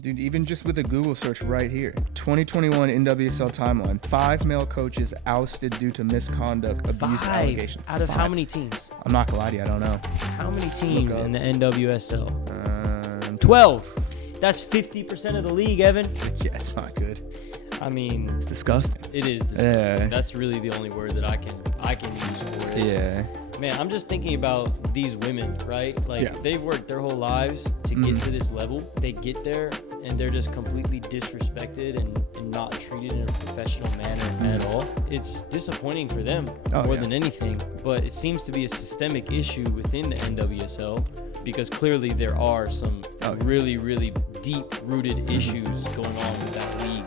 Dude, even just with a Google search right here, 2021 NWSL timeline, 5 male coaches ousted due to misconduct, abuse allegations. Out of how many teams? I'm not gonna lie to you, I don't know. How many teams in the NWSL? 12. That's 50% of the league, Evan. Yeah, it's not good. I mean, It's disgusting. it is disgusting. Yeah. That's really the only word that I can use for it. Yeah. Man, I'm just thinking about these women, right? Like, Yeah. they've worked their whole lives to get to this level. They get there, and they're just completely disrespected and not treated in a professional manner at all. It's disappointing for them more than anything, but it seems to be a systemic issue within the NWSL because clearly there are some really, really deep-rooted issues going on with that league.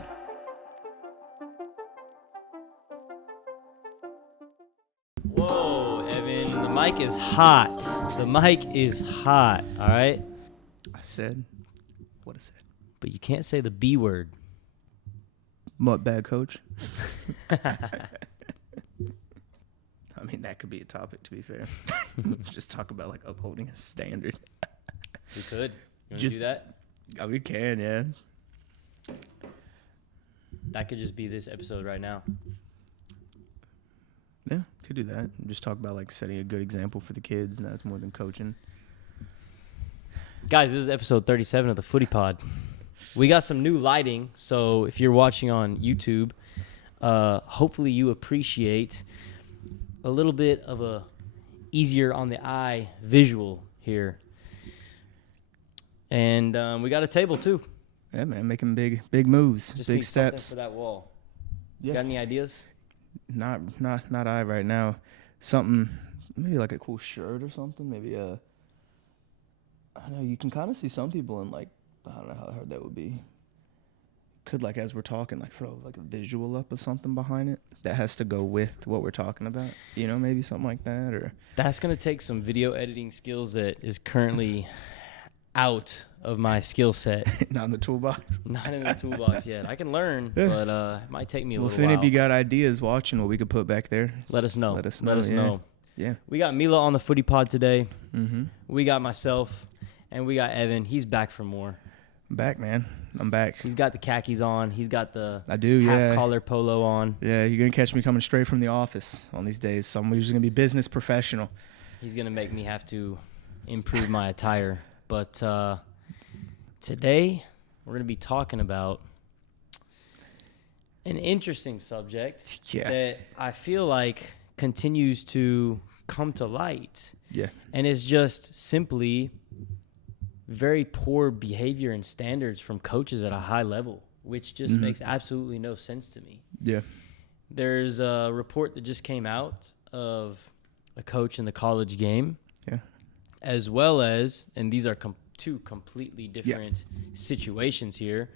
Whoa, Evan, the mic is hot. The mic is hot, all right? I said what I said. But you can't say the B word. What, bad coach? I mean, that could be a topic, to be fair. Just talk about, like, upholding a standard. We could. You want to Just- do that? Oh, we can, yeah. That could just be this episode right now. Yeah, could do that. Just talk about, like, setting a good example for the kids, and that's more than coaching. Guys, this is episode 37 of the Footy Pod. We got some new lighting, so if you're watching on YouTube, hopefully you appreciate a little bit of a easier on the eye visual here. And we got a table too. Yeah, man, making big moves, Just big need something steps. for that wall. Yeah. Got any ideas? Not I right now. Something, maybe like a cool shirt or something. Maybe I don't know. You can kind of see some people in, like, I don't know how hard that would be. Could, like, as we're talking, like, throw like a visual up of something behind it that has to go with what we're talking about. You know, maybe something like that. Or That's gonna take some video editing skills that is currently out of my skill set. not in the toolbox. Not in the toolbox yet. I can learn, but it might take me a Well, if little any while. of you got ideas watching, what we could put back there, Let us know. let us Let us know, know. yeah. We got Mila on the Footy Pod today. Mm-hmm. We got myself, and we got Evan. He's back for more. I'm back, man. I'm back. He's got the khakis on. He's got the I do, yeah. half-collar polo on. Yeah, you're going to catch me coming straight from the office on these days. So I'm usually going to be business professional. He's going to make me have to improve my attire. But today, we're going to be talking about an interesting subject that I feel like continues to come to light. Yeah. And it's just simply very poor behavior and standards from coaches at a high level, which just makes absolutely no sense to me. Yeah. There's a report that just came out of a coach in the college game, as well as, and these are two completely different situations here,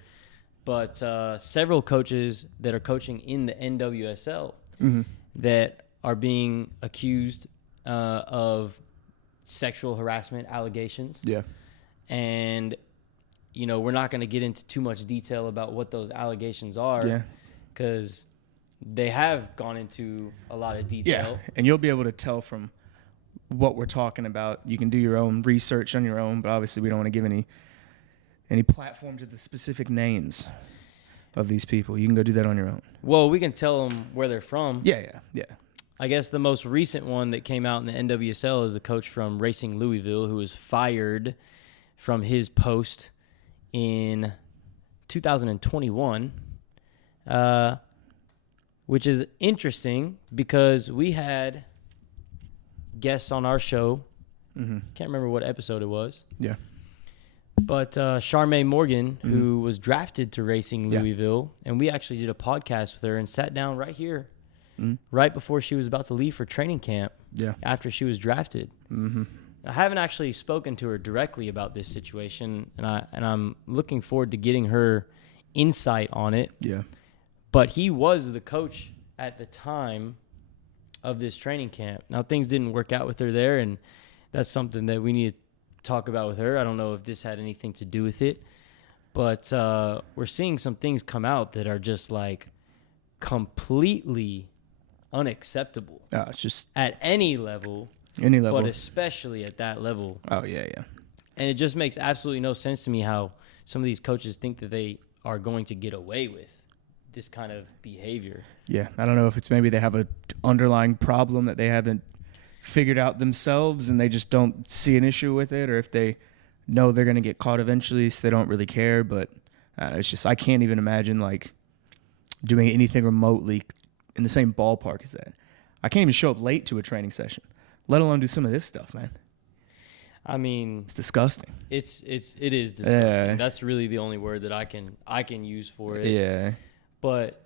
but several coaches that are coaching in the NWSL that are being accused of sexual harassment allegations. Yeah. And, you know, we're not going to get into too much detail about what those allegations are because they have gone into a lot of detail. Yeah, and you'll be able to tell from what we're talking about. You can do your own research on your own, but obviously we don't want to give any platform to the specific names of these people. You can go do that on your own. Well, we can tell them where they're from. Yeah. I guess the most recent one that came out in the NWSL is a coach from Racing Louisville who was fired from his post in 2021, which is interesting because we had guests on our show. Can't remember what episode it was. Yeah. But Charmaine Morgan, who was drafted to Racing Louisville, and we actually did a podcast with her and sat down right here, right before she was about to leave for training camp. Yeah. After she was drafted. I haven't actually spoken to her directly about this situation, and I'm looking forward to getting her insight on it. Yeah. But he was the coach at the time of this training camp. Now, things didn't work out with her there, and that's something that we need to talk about with her. I don't know if this had anything to do with it, but we're seeing some things come out that are just like completely unacceptable. It's just at any level. any level. But especially at that level. Oh, yeah. And it just makes absolutely no sense to me how some of these coaches think that they are going to get away with this kind of behavior. Yeah, I don't know if it's maybe they have a underlying problem that they haven't figured out themselves and they just don't see an issue with it, or if they know they're going to get caught eventually, so they don't really care. But it's just, I can't even imagine like doing anything remotely in the same ballpark as that. I can't even show up late to a training session, let alone do some of this stuff, man. I mean, it's disgusting. It is disgusting. That's really the only word that I can use for it. Yeah. But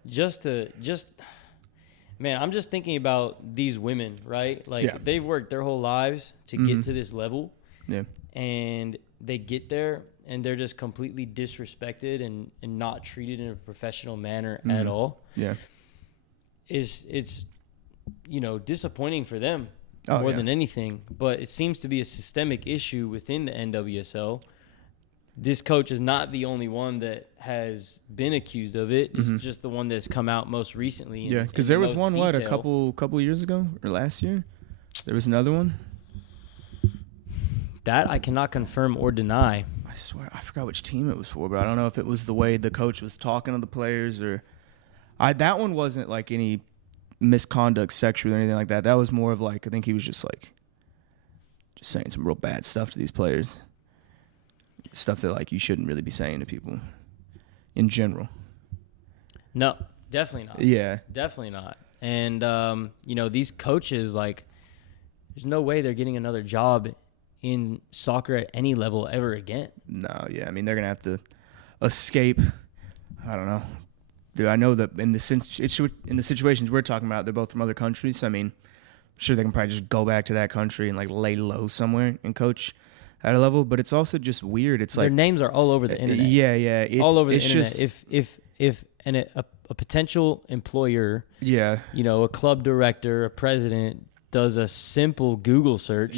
man, I'm just thinking about these women, right? Like they've worked their whole lives to get to this level. Yeah. And they get there and they're just completely disrespected and not treated in a professional manner at all. Yeah. It's disappointing for them more than anything. But it seems to be a systemic issue within the NWSL. This coach is not the only one that has been accused of it. It's just the one that's come out most recently. Yeah, because there was one, a couple years ago or last year? There was another one? That I cannot confirm or deny. I swear, I forgot which team it was for, but I don't know if it was the way the coach was talking to the players or... that one wasn't like any misconduct sexual or anything like that. That was more of like, I think he was just saying some real bad stuff to these players. Stuff that like you shouldn't really be saying to people in general. No, definitely not. Yeah. Definitely not. And, these coaches, like, there's no way they're getting another job in soccer at any level ever again. No, yeah. I mean, they're going to have to escape. I don't know. Dude, I know that in the situations we're talking about, they're both from other countries. I mean, I'm sure they can probably just go back to that country and, like, lay low somewhere and coach at a level, but it's also just weird. It's like their names are all over the internet. Yeah, it's all over the internet. Just, if a potential employer, a club director, a president does a simple Google search,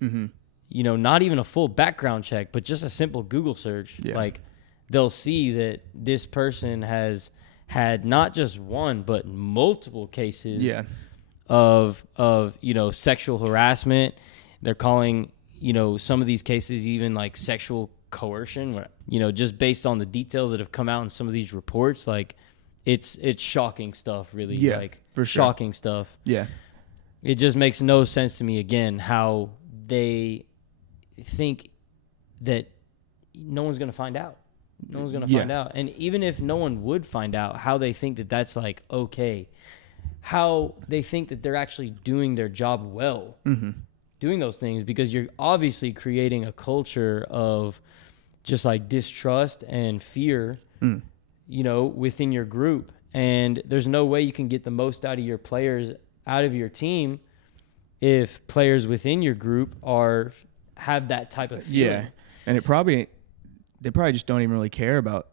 not even a full background check, but just a simple Google search, like they'll see that this person has had not just one but multiple cases of sexual harassment. They're calling some of these cases even like sexual coercion, where, just based on the details that have come out in some of these reports, like it's shocking stuff, really. Yeah, like for sure. Shocking stuff. Yeah. It just makes no sense to me, again, how they think that no one's going to find out. No one's going to find out. And even if no one would find out, how they think that that's like okay. How they think that they're actually doing their job well. Doing those things, because you're obviously creating a culture of just like distrust and fear, within your group. And there's no way you can get the most out of your players, out of your team, if players within your group have that type of feeling. Yeah, and they probably just don't even really care about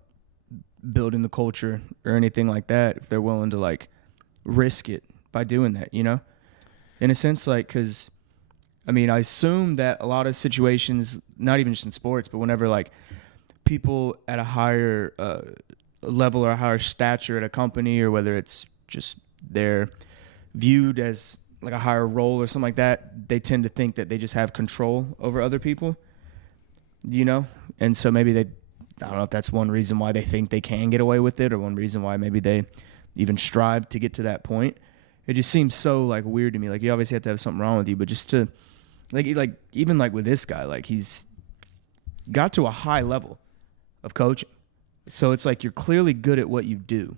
building the culture or anything like that if they're willing to like risk it by doing that, in a sense, like, because I mean, I assume that a lot of situations, not even just in sports, but whenever like people at a higher level or a higher stature at a company, or whether it's just they're viewed as like a higher role or something like that, they tend to think that they just have control over other people, And so maybe I don't know if that's one reason why they think they can get away with it, or one reason why maybe they even strive to get to that point. It just seems so like weird to me. Like, you obviously have to have something wrong with you, but just to like even like with this guy, like he's got to a high level of coaching. So it's like you're clearly good at what you do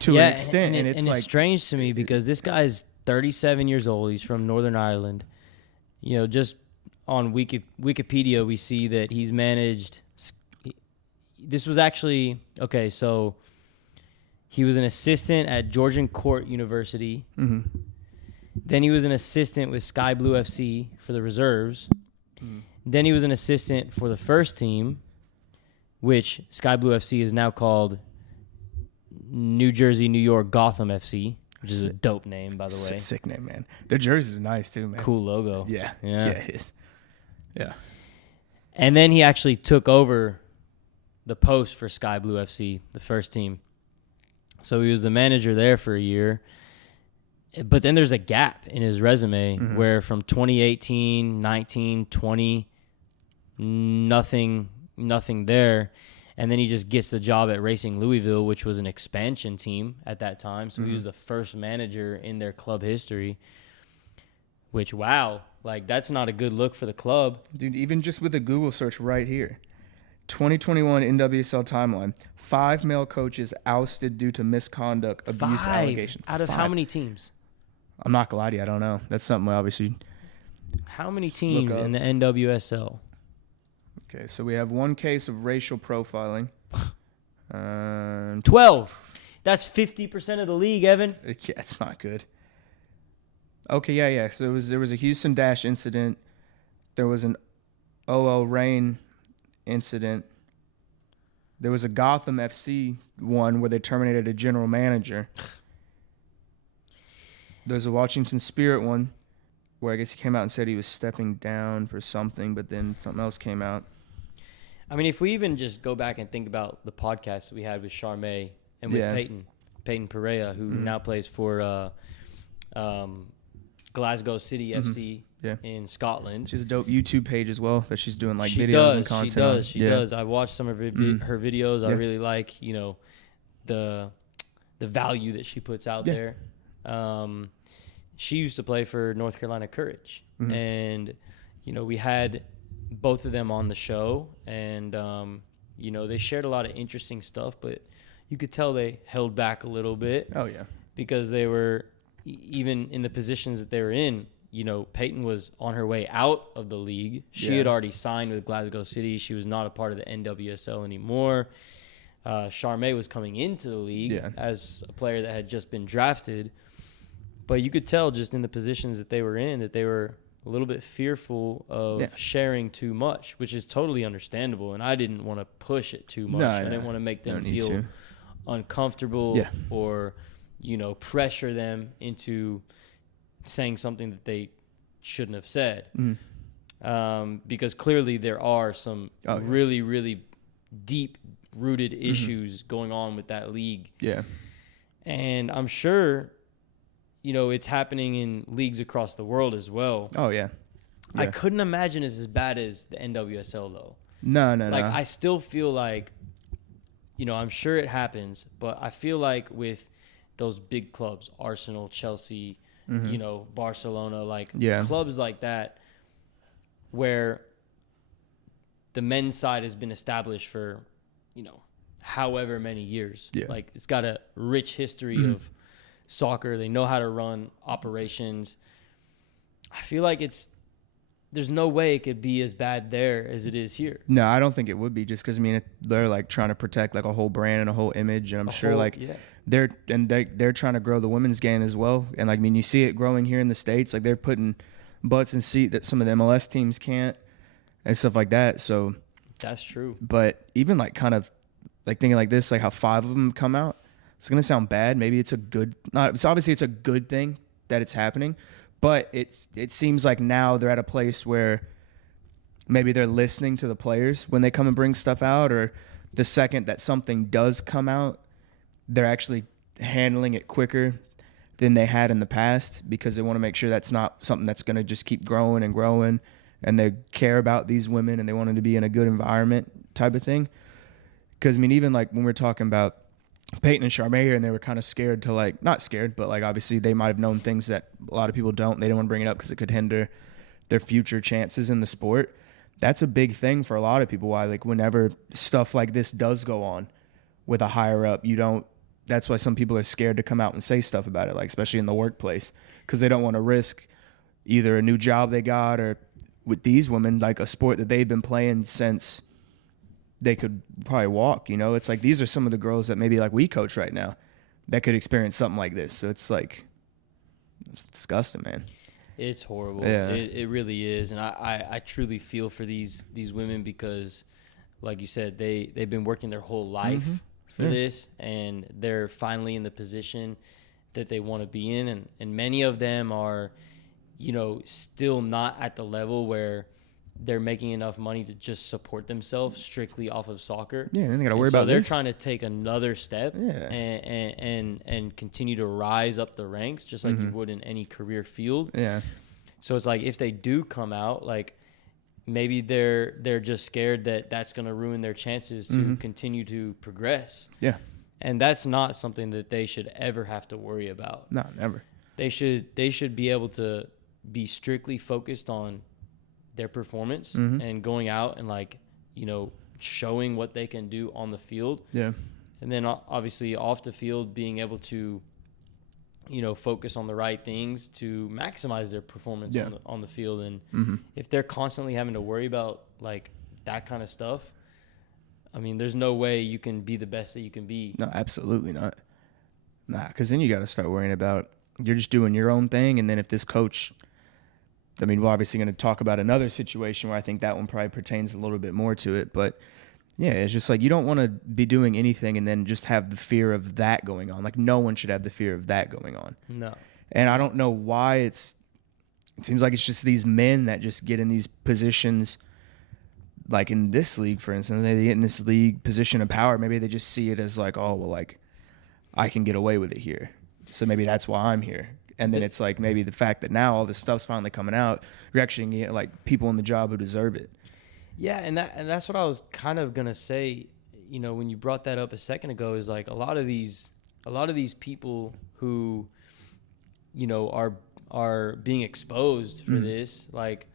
to an extent. And it's strange to me because this guy is 37 years old. He's from Northern Ireland. Just on Wikipedia, we see that he's managed. This was actually, okay, so he was an assistant at Georgian Court University. Then he was an assistant with Sky Blue FC for the reserves. Then he was an assistant for the first team, which Sky Blue FC is now called New Jersey, New York, Gotham FC, which is a dope name, by the way. Sick name, man. Their jerseys are nice, too, man. Cool logo. Yeah, it is. Yeah. And then he actually took over the post for Sky Blue FC, the first team. So he was the manager there for a year. But then there's a gap in his resume where from 2018, 19, 20, nothing nothing there. And then he just gets the job at Racing Louisville, which was an expansion team at that time. So he was the first manager in their club history, which, wow, like that's not a good look for the club. Dude, even just with a Google search right here, 2021 NWSL timeline, 5 male coaches ousted due to misconduct, abuse allegations. Out of 5. how many teams? I'm not gonna lie to you, I don't know. That's something obviously. How many teams in the NWSL? Okay, so we have 1 case of racial profiling. 12. That's 50% of the league, Evan. Yeah, it's not good. Okay, yeah. So there was a Houston Dash incident. There was an OL Reign incident. There was a Gotham FC one where they terminated a general manager. There's a Washington Spirit one where I guess he came out and said he was stepping down for something, but then something else came out. I mean, if we even just go back and think about the podcast that we had with Charmaine and with Peyton Pereira, who now plays for Glasgow City FC in Scotland. She has a dope YouTube page as well that she's doing like videos and content. She does. I watched some of her videos. I really like, the value that she puts out there. She used to play for North Carolina Courage, and we had both of them on the show, and they shared a lot of interesting stuff, but you could tell they held back a little bit. Oh yeah, because they were even in the positions that they were in. Peyton was on her way out of the league. She had already signed with Glasgow City. She was not a part of the NWSL anymore. Charmaine was coming into the league as a player that had just been drafted. But you could tell just in the positions that they were in that they were a little bit fearful of sharing too much, which is totally understandable. And I didn't want to push it too much. I didn't want to make them feel uncomfortable or, pressure them into saying something that they shouldn't have said. Because clearly there are some really, really deep-rooted issues going on with that league. Yeah. And I'm sure it's happening in leagues across the world as well. Oh, yeah. I couldn't imagine it's as bad as the NWSL, though. No. I still feel like, I'm sure it happens, but I feel like with those big clubs, Arsenal, Chelsea, Barcelona, clubs like that, where the men's side has been established for, however many years. Yeah. Like, it's got a rich history of soccer. They know how to run operations. I feel like there's no way it could be as bad there as it is here. No, I don't think it would be, just because they're like trying to protect like a whole brand and a whole image, and I'm sure they're trying to grow the women's game as well. And you see it growing here in the States. Like, they're putting butts in seat that some of the MLS teams can't and stuff like that. So that's true. But even kind of thinking like this, like how 5 of them come out. It's going to sound bad. Maybe it's a good – it's obviously it's a good thing that it's happening. But it seems like now they're at a place where maybe they're listening to the players when they come and bring stuff out, or the second that something does come out, they're actually handling it quicker than they had in the past, because they want to make sure that's not something that's going to just keep growing and growing, and they care about these women and they want them to be in a good environment type of thing. Because, even when we're talking about Peyton and Charmaine, and they were kind of scared to not scared, but obviously they might have known things that a lot of people don't. They don't want to bring it up because it could hinder their future chances in the sport. That's a big thing for a lot of people. Why, whenever stuff like this does go on with a higher up, that's why some people are scared to come out and say stuff about it, especially in the workplace, because they don't want to risk either a new job they got, or with these women, a sport that they've been playing since they could probably walk. It's these are some of the girls that maybe we coach right now that could experience something like this. So it's it's disgusting, man. It's horrible. Yeah. It really is. And I truly feel for these women, because like you said, they've been working their whole life for this, and they're finally in the position that they want to be in. And many of them are, still not at the level where they're making enough money to just support themselves strictly off of soccer. Yeah, then they got to worry about this. So they're this. trying to take another step and continue to rise up the ranks, just like you would in any career field. Yeah. So it's if they do come out, maybe they're just scared that that's going to ruin their chances to continue to progress. Yeah. And that's not something that they should ever have to worry about. No, never. They should be able to be strictly focused on their performance and going out and, like, you know, showing what they can do on the field. Yeah. And then obviously off the field, being able to, you know, focus on the right things to maximize their performance on the field. And if they're constantly having to worry about, like, that kind of stuff, I mean, there's no way you can be the best that you can be. No, absolutely not. Nah, because then you got to start worrying about, you're just doing your own thing. And then if this coach, I mean, we're obviously going to talk about another situation where I think that one probably pertains a little bit more to it. But yeah, it's just like, you don't want to be doing anything and then just have the fear of that going on. Like, no one should have the fear of that going on. No. And I don't know why it seems like it's just these men that just get in these positions. Like in this league, for instance, they get in this league position of power. Maybe they just see it as like, oh, well, like, I can get away with it here. So maybe that's why I'm here. And then it's like, maybe the fact that now all this stuff's finally coming out, you're actually going to get, like, people in the job who deserve it. Yeah, and that's what I was kind of going to say, you know, when you brought that up a second ago, is like a lot of these people who, you know, are being exposed for this, like,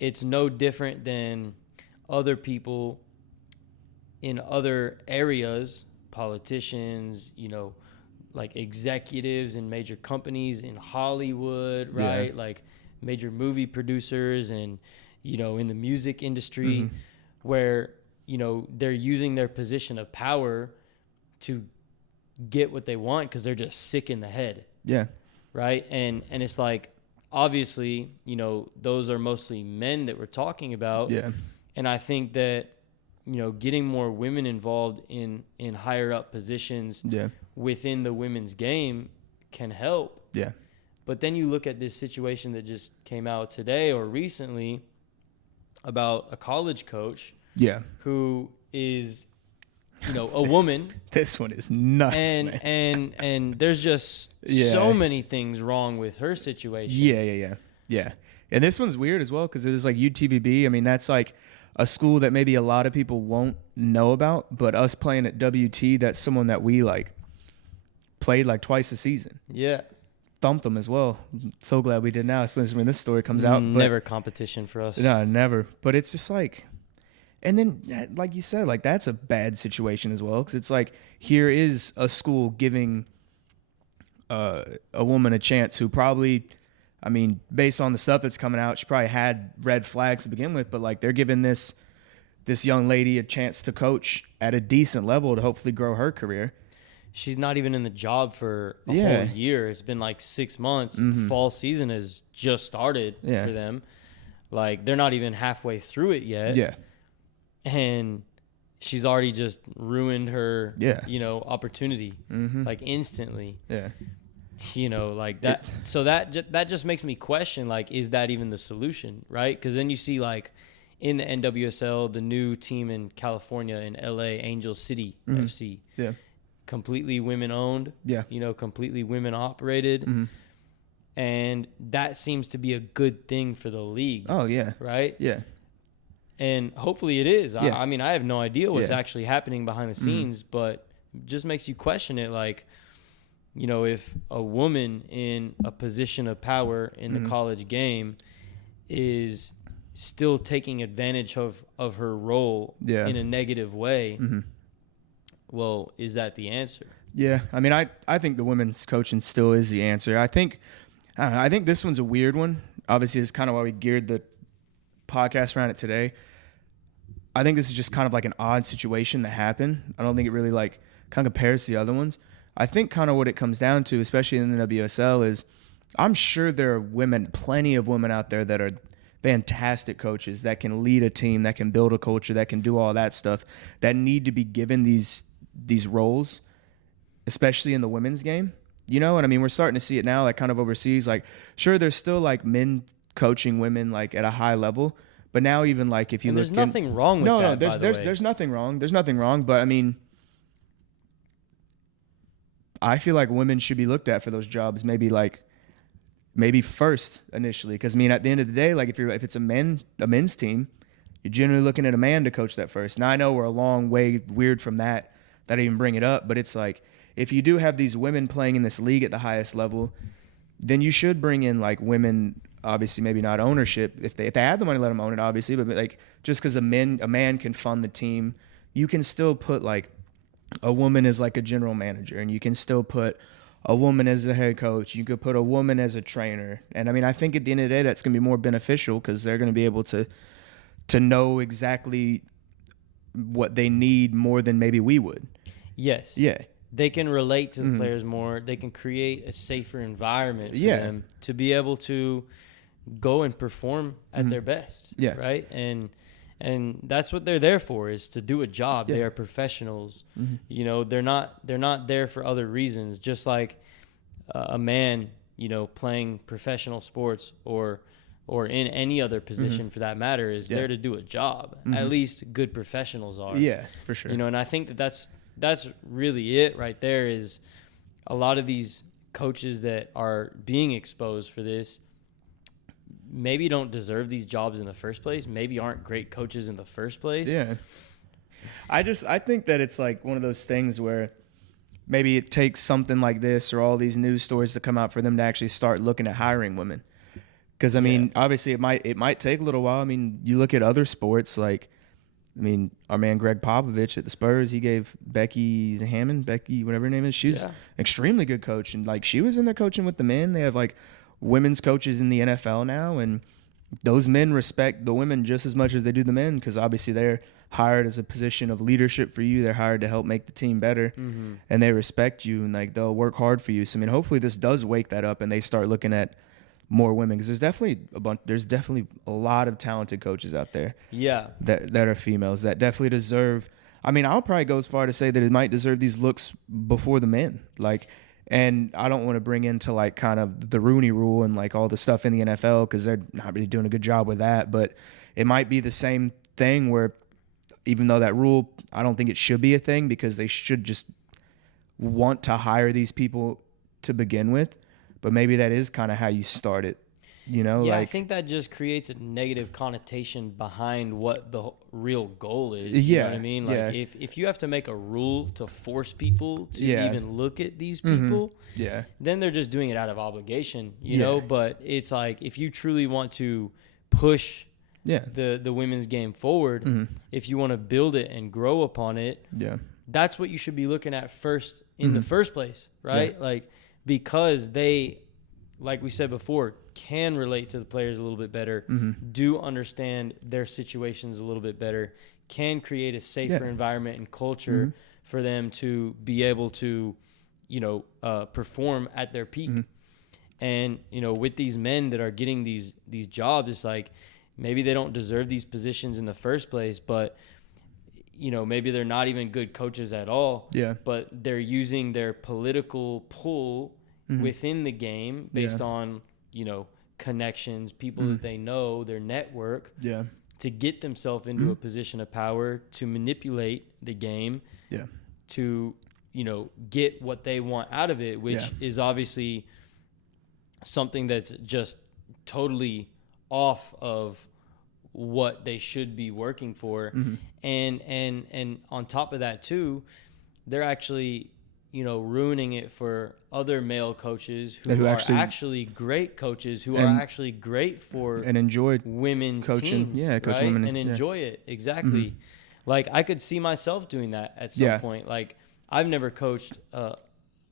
it's no different than other people in other areas, politicians, you know, like executives in major companies in Hollywood, right? Yeah. Like major movie producers and, you know, in the music industry where, you know, they're using their position of power to get what they want because they're just sick in the head. Yeah. Right. And it's like, obviously, you know, those are mostly men that we're talking about. Yeah. And I think that, you know, getting more women involved in higher up positions within the women's game can help. Yeah. But then you look at this situation that just came out today or recently about a college coach who is, you know, a woman. This one is nuts, man. And there's just so many things wrong with her situation. Yeah. And this one's weird as well because it was like UTBB. I mean, that's like a school that maybe a lot of people won't know about, but us playing at WT, that's someone that we, like, played like twice a season. Yeah. Thumped them as well. So glad we did now, especially when this story comes out. Never competition for us. No, never. But it's just like, and then, like you said, like, that's a bad situation as well because it's like, here is a school giving a woman a chance who probably, I mean, based on the stuff that's coming out, she probably had red flags to begin with, but, like, they're giving this young lady a chance to coach at a decent level to hopefully grow her career. She's not even in the job for a whole year. It's been like 6 months. Fall season has just started for them. Like, they're not even halfway through it yet. Yeah. And she's already just ruined her, you know, opportunity, like, instantly. Yeah. You know, like that. So that just makes me question, like, is that even the solution, right? Because then you see, like, in the NWSL, the new team in California, in LA, Angel City FC. Yeah. Completely women owned. Yeah. You know, completely women operated. And that seems to be a good thing for the league. Oh, yeah. Right? Yeah. And hopefully it is. Yeah. I mean, I have no idea what's actually happening behind the scenes, but it just makes you question it, like, you know, if a woman in a position of power in the college game is still taking advantage of her role in a negative way, well, is that the answer? Yeah. I mean, I think the women's coaching still is the answer. I think this one's a weird one. Obviously, it's kind of why we geared the podcast around it today. I think this is just kind of like an odd situation that happened. I don't think it really, like, kind of compares to the other ones. I think kind of what it comes down to, especially in the WSL, is I'm sure there are plenty of women out there that are fantastic coaches that can lead a team, that can build a culture, that can do all that stuff, that need to be given these roles, especially in the women's game. You know, and I mean, we're starting to see it now, like, kind of overseas. Like, sure, there's still, like, men coaching women, like, at a high level, but now even, like, if you look, there's nothing wrong with that. No, there's nothing wrong. There's nothing wrong, but I mean, I feel like women should be looked at for those jobs, maybe, like, maybe first initially. Because I mean, at the end of the day, like if it's a men's team, you're generally looking at a man to coach that first. Now I know we're a long way weird from that I even bring it up, but it's like if you do have these women playing in this league at the highest level, then you should bring in like women. Obviously, maybe not ownership. If they have the money, let them own it. Obviously, but like just because a man can fund the team, you can still put like a woman as like a general manager, and you can still put a woman as a head coach. You could put a woman as a trainer, and I mean, I think at the end of the day, that's going to be more beneficial because they're going to be able to know exactly what they need more than maybe we would. Yes. Yeah. They can relate to the players more. They can create a safer environment for them to be able to go and perform at their best. Yeah. Right. And that's what they're there for, is to do a job. Yeah. They are professionals. You know, they're not there for other reasons. Just like a man, you know, playing professional sports or in any other position for that matter is there to do a job. At least good professionals are. Yeah, for sure. You know, and I think that's really it right there, is a lot of these coaches that are being exposed for this maybe don't deserve these jobs in the first place, maybe aren't great coaches in the first place. Yeah. I think that it's like one of those things where maybe it takes something like this or all these news stories to come out for them to actually start looking at hiring women. Because, I mean, obviously it might take a little while. I mean, you look at other sports, like, I mean, our man Greg Popovich at the Spurs, he gave Becky, whatever her name is, she's an extremely good coach. And, like, she was in there coaching with the men. They have, like, women's coaches in the NFL now, and those men respect the women just as much as they do the men, because obviously they're hired as a position of leadership for you. They're hired to help make the team better, and they respect you, and, like, they'll work hard for you. So, I mean, hopefully this does wake that up and they start looking at more women, because there's definitely a lot of talented coaches out there that are females that definitely deserve. I mean, I'll probably go as far to say that it might deserve these looks before the men, like, and I don't want to bring into like kind of the Rooney Rule and like all the stuff in the NFL, because they're not really doing a good job with that, but it might be the same thing where even though that rule, I don't think it should be a thing, because they should just want to hire these people to begin with. But maybe that is kind of how you start it, you know? Yeah, like, I think that just creates a negative connotation behind what the real goal is. You know what I mean? Like, if you have to make a rule to force people to even look at these people, then they're just doing it out of obligation, you know? But it's like, if you truly want to push the women's game forward, if you want to build it and grow upon it, that's what you should be looking at first in the first place, right? Like, because they, like we said before, can relate to the players a little bit better, do understand their situations a little bit better, can create a safer environment and culture for them to be able to, you know, perform at their peak. And, you know, with these men that are getting these jobs, it's like maybe they don't deserve these positions in the first place, but, you know, maybe they're not even good coaches at all. But they're using their political pull within the game based on, you know, connections, people that they know, their network, to get themselves into a position of power, to manipulate the game, to, you know, get what they want out of it, which is obviously something that's just totally off of what they should be working for. And on top of that too, they're actually, you know, ruining it for other male coaches who are actually great coaches, who are actually great for and enjoy women's coaching, teams, coaching women, and enjoy it. Exactly. Like, I could see myself doing that at some point. Like, I've never coached,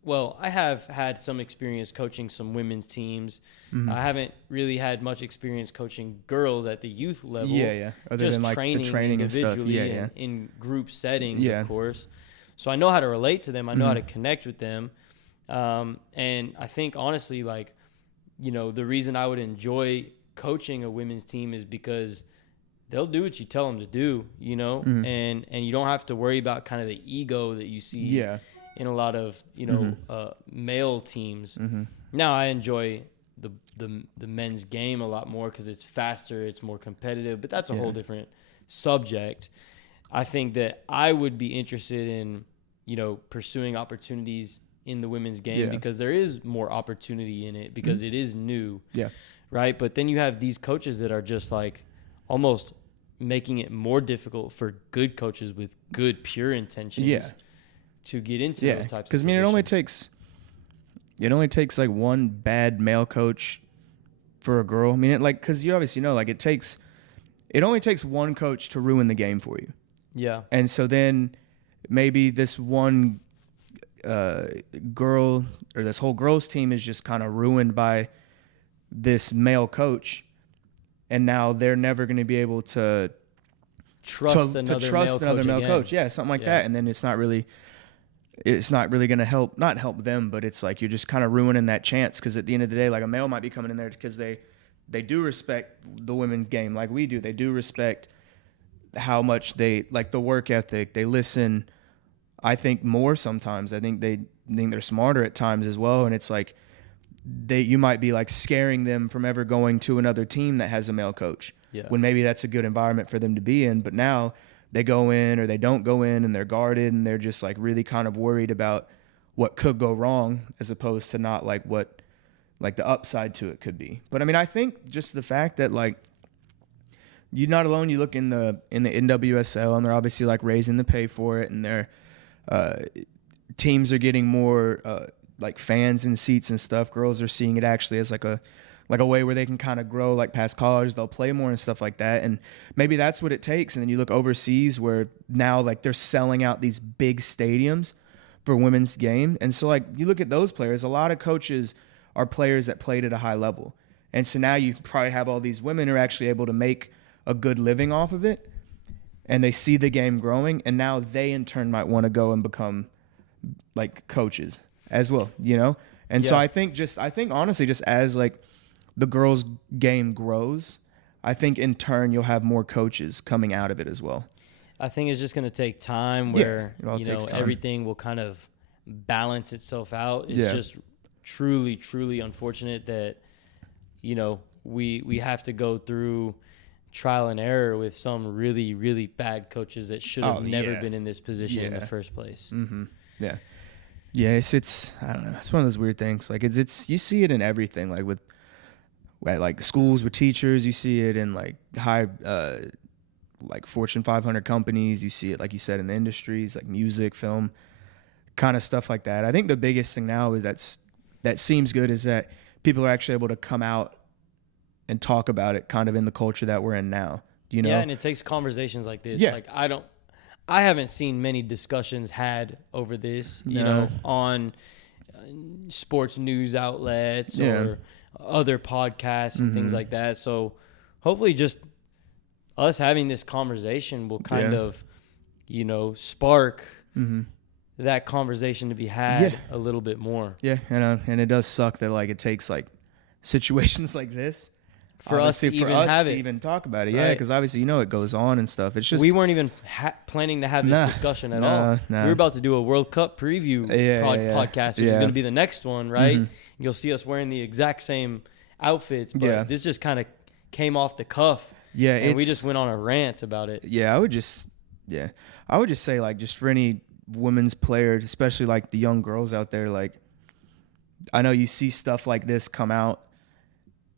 well, I have had some experience coaching some women's teams. I haven't really had much experience coaching girls at the youth level. Other just than like training the training and stuff. and in group settings, of course. So I know how to relate to them. I know how to connect with them. And I think, honestly, like, you know, the reason I would enjoy coaching a women's team is because they'll do what you tell them to do, you know, and you don't have to worry about kind of the ego that you see in a lot of, you know, male teams. Now, I enjoy the men's game a lot more because it's faster, it's more competitive, but that's a whole different subject. I think that I would be interested in, you know, pursuing opportunities in the women's game because there is more opportunity in it because it is new. Yeah. Right. But then you have these coaches that are just like almost making it more difficult for good coaches with good, pure intentions to get into those types of positions. Because, I mean, it only takes like one bad male coach for a girl. I mean, because you obviously know, like, it only takes one coach to ruin the game for you. Yeah. And so then maybe this one girl or this whole girls team is just kind of ruined by this male coach. And now they're never going to be able to trust another male coach. Yeah, something like that. And then it's not really going to not help them, but it's like you're just kind of ruining that chance because at the end of the day, like a male might be coming in there because they do respect the women's game like we do. They do respect how much they like the work ethic. They listen, I think, more sometimes. I think they're smarter at times as well. And it's like you might be like scaring them from ever going to another team that has a male coach when maybe that's a good environment for them to be in. But now they go in or they don't go in and they're guarded and they're just like really kind of worried about what could go wrong as opposed to not like what like the upside to it could be. But I mean, I think just the fact that like you're not alone. You look in the NWSL and they're obviously like raising the pay for it and their teams are getting more like fans and seats and stuff. Girls are seeing it actually as like a way where they can kind of grow like past college. They'll play more and stuff like that. And maybe that's what it takes. And then you look overseas where now like they're selling out these big stadiums for women's game. And so like you look at those players, a lot of coaches are players that played at a high level. And so now you probably have all these women who are actually able to make a good living off of it. And they see the game growing. And now they in turn might want to go and become like coaches as well, you know? And so I think honestly, just as like the girls' game grows, I think in turn you'll have more coaches coming out of it as well. I think it's just going to take time where everything will kind of balance itself out. It's just truly, truly unfortunate that we have to go through trial and error with some really, really bad coaches that should have never been in this position in the first place. Mm-hmm. Yeah. Yeah, it's I don't know. It's one of those weird things. Like it's you see it in everything. Like at like schools with teachers, you see it in like high like Fortune 500 companies. You see it, like you said, in the industries like music, film, kind of stuff like that. I think the biggest thing now is that seems good is that people are actually able to come out and talk about it, kind of in the culture that we're in now. You know? Yeah, and it takes conversations like this. Yeah. Like I haven't seen many discussions had over this, on sports news outlets or other podcasts and things like that. So hopefully just us having this conversation will kind of, spark that conversation to be had a little bit more. Yeah, and it does suck that like it takes like situations like this for us to even talk about it. Right. Yeah, because obviously it goes on and stuff. It's just we weren't even planning to have this discussion at all. We were about to do a World Cup preview podcast, which is going to be the next one, right? Mm-hmm. You'll see us wearing the exact same outfits, but this just kind of came off the cuff. Yeah, and we just went on a rant about it. Yeah, I would just say like just for any women's players, especially like the young girls out there, like I know you see stuff like this come out.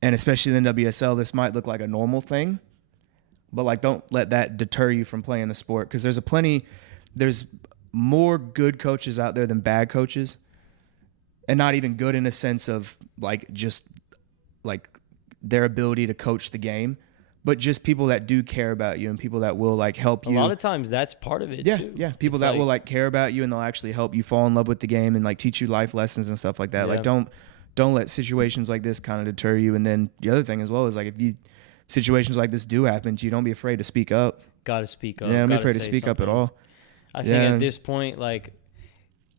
And especially in the NWSL, this might look like a normal thing, but like don't let that deter you from playing the sport because there's more good coaches out there than bad coaches, and not even good in a sense of like just like their ability to coach the game, but just people that do care about you and people that will like help you. A lot of times that's part of it too. Yeah, people that will like care about you and they'll actually help you fall in love with the game and like teach you life lessons and stuff like that. Yeah. Like don't let situations like this kind of deter you. And then the other thing as well is like if situations like this do happen to you, don't be afraid to speak up. Got to speak up. Yeah, don't be afraid to speak up at all. I think at this point, like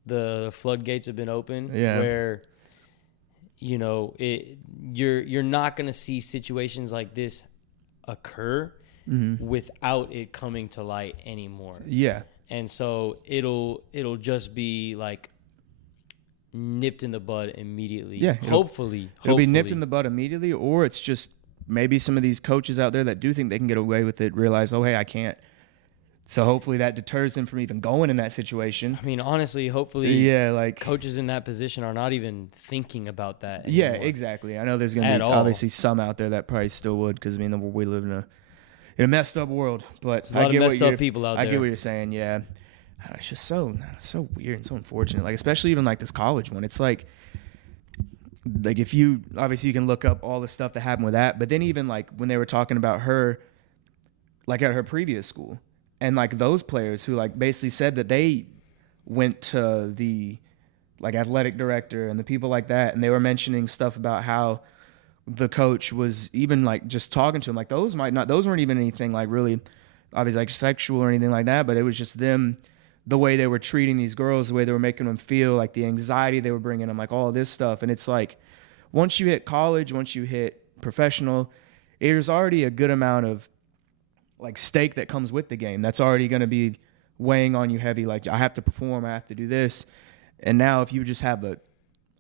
the floodgates have been open where, you're not going to see situations like this occur without it coming to light anymore. Yeah. And so it'll just be like nipped in the bud immediately. Yeah. Hopefully. It'll be nipped in the bud immediately, or it's just maybe some of these coaches out there that do think they can get away with it realize, oh, hey, I can't. So hopefully that deters him from even going in that situation. I mean, honestly, hopefully, coaches in that position are not even thinking about that anymore. Yeah, exactly. I know there's going to be obviously some out there that probably still would, because, I mean, we live in a messed up world. But there's a lot of messed up people out there. I get what you're saying, yeah. It's just so weird and so unfortunate. Like, especially even like this college one. It's like if you can look up all the stuff that happened with that. But then even like when they were talking about her, like at her previous school, and like those players who like basically said that they went to the like athletic director and the people like that, and they were mentioning stuff about how the coach was even like just talking to him. Like those weren't even anything like really obviously like sexual or anything like that, but it was just them, the way they were treating these girls, the way they were making them feel, like the anxiety they were bringing them, like all this stuff. And it's like once you hit college, once you hit professional, there's already a good amount of like stake that comes with the game that's already going to be weighing on you heavy. Like, I have to perform, I have to do this. And now if you just have a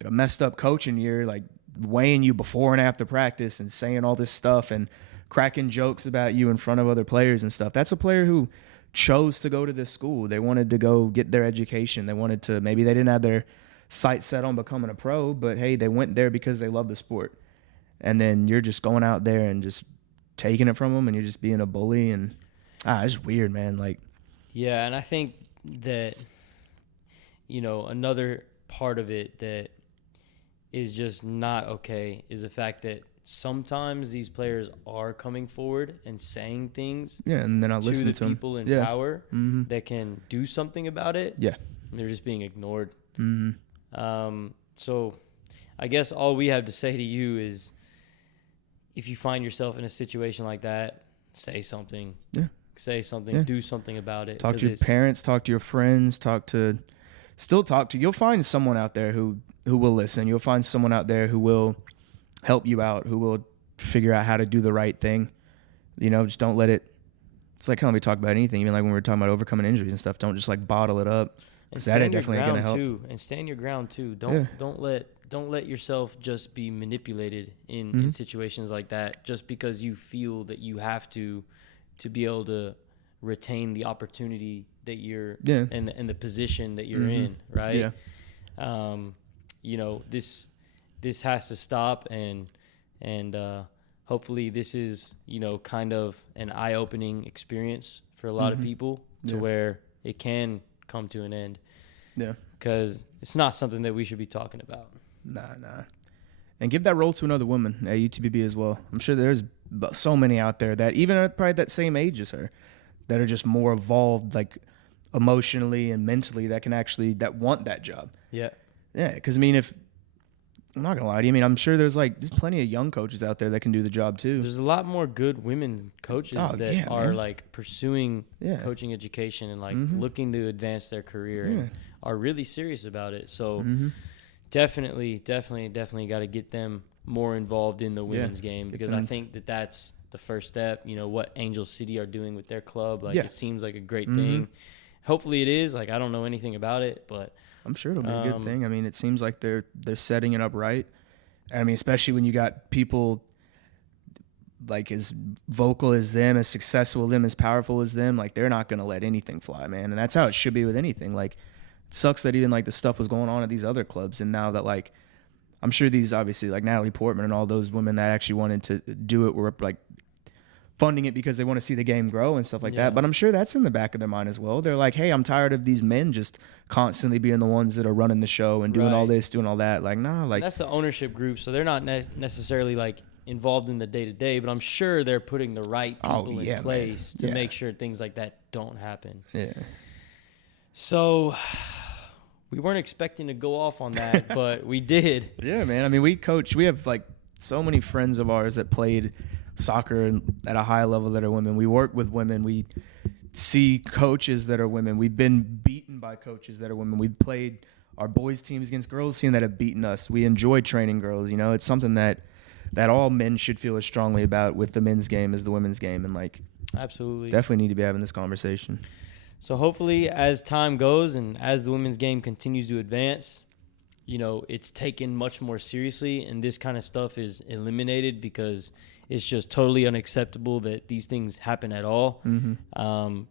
messed up coach in here, like weighing you before and after practice and saying all this stuff and cracking jokes about you in front of other players and stuff, that's a player who chose to go to this school. They wanted to go get their education. They wanted to, maybe they didn't have their sights set on becoming a pro, but hey, they went there because they love the sport. And then you're just going out there and just taking it from them, and you're just being a bully, and it's just weird, man. Like, yeah, and I think that, you know, another part of it that is just not okay is the fact that sometimes these players are coming forward and saying things and then I listen to the people in power that can do something about it. Yeah. And they're just being ignored. So I guess all we have to say to you is, if you find yourself in a situation like that, say something. Yeah. Say something. Yeah. Do something about it. Talk to your parents. Talk to your friends. Still talk to. You'll find someone out there who will listen. You'll find someone out there who will help you out, who will figure out how to do the right thing. You know, just don't let it. It's like how we talk about anything, even like when we were talking about overcoming injuries and stuff. Don't just like bottle it up. That ain't definitely going to help. And stand your ground too. Don't let yourself just be manipulated in situations like that, just because you feel that you have to be able to retain the opportunity that you're and the position that you're in, right? Yeah. You know, this has to stop, and hopefully this is, you know, kind of an eye-opening experience for a lot of people to where it can come to an end. Yeah. Because it's not something that we should be talking about. Nah. And give that role to another woman at UTBB as well. I'm sure there's so many out there that even at probably that same age as her, that are just more evolved, like emotionally and mentally, that want that job. Yeah. Yeah, because I mean, I'm not gonna lie to you, I mean, I'm sure there's plenty of young coaches out there that can do the job too. There's a lot more good women coaches that are like pursuing coaching education and like looking to advance their career and are really serious about it. So definitely got to get them more involved in the women's game, because I think that's the first step. You know, what Angel City are doing with their club, like it seems like a great thing. Hopefully it is. Like, I don't know anything about it, but I'm sure it'll be a good thing. I mean, it seems like they're setting it up right. I mean, especially when you got people like as vocal as them, as successful as them, as powerful as them, like they're not going to let anything fly, man. And that's how it should be with anything. Like, it sucks that even like the stuff was going on at these other clubs, and now that like I'm sure these obviously like Natalie Portman and all those women that actually wanted to do it were like funding it because they want to see the game grow and stuff like that. But I'm sure that's in the back of their mind as well. They're like, hey, I'm tired of these men just constantly being the ones that are running the show and doing all this, doing all that. Like, nah, like that's the ownership group, so they're not necessarily like involved in the day-to-day, but I'm sure they're putting the right people in place to make sure things like that don't happen. Yeah. So we weren't expecting to go off on that, but we did. Yeah, man. I mean, we have like so many friends of ours that played soccer at a high level that are women. We work with women. We see coaches that are women. We've been beaten by coaches that are women. We've played our boys teams against girls team that have beaten us. We enjoy training girls. You know, it's something that all men should feel as strongly about with the men's game as the women's game. And like, absolutely, definitely need to be having this conversation. So hopefully as time goes and as the women's game continues to advance, it's taken much more seriously, and this kind of stuff is eliminated because it's just totally unacceptable that these things happen at all.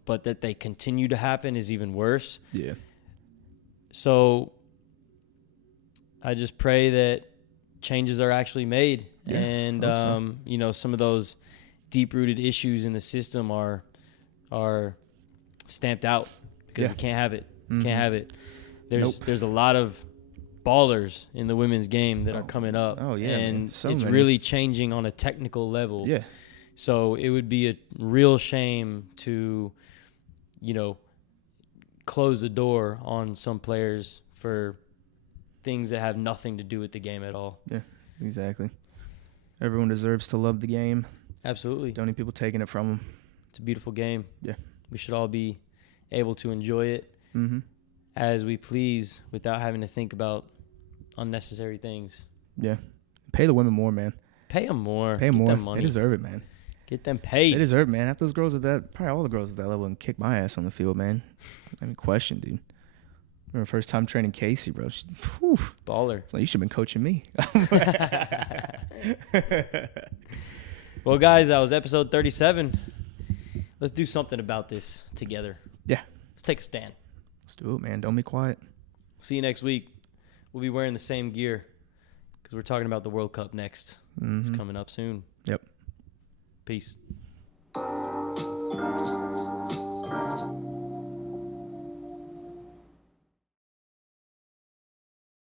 But that they continue to happen is even worse. Yeah. So I just pray that changes are actually made, and some of those deep-rooted issues in the system are stamped out, because we can't have it. Can't have it. There's a lot of ballers in the women's game that are coming up. Oh yeah, and it's many. Really changing on a technical level. Yeah. So it would be a real shame to, close the door on some players for things that have nothing to do with the game at all. Yeah, exactly. Everyone deserves to love the game. Absolutely. Don't need people taking it from them. It's a beautiful game. Yeah. We should all be able to enjoy it as we please without having to think about unnecessary things. Yeah. Pay the women more, man. Pay them more. Pay them more. Them money. They deserve it, man. Get them paid. They deserve it, man. Half those girls probably all the girls at that level can kick my ass on the field, man. I mean, question, dude. Remember first time training Casey, bro. Baller. Like, you should have been coaching me. Well, guys, that was episode 37. Let's do something about this together. Yeah. Let's take a stand. Let's do it, man. Don't be quiet. See you next week. We'll be wearing the same gear because we're talking about the World Cup next. It's coming up soon. Yep. Peace.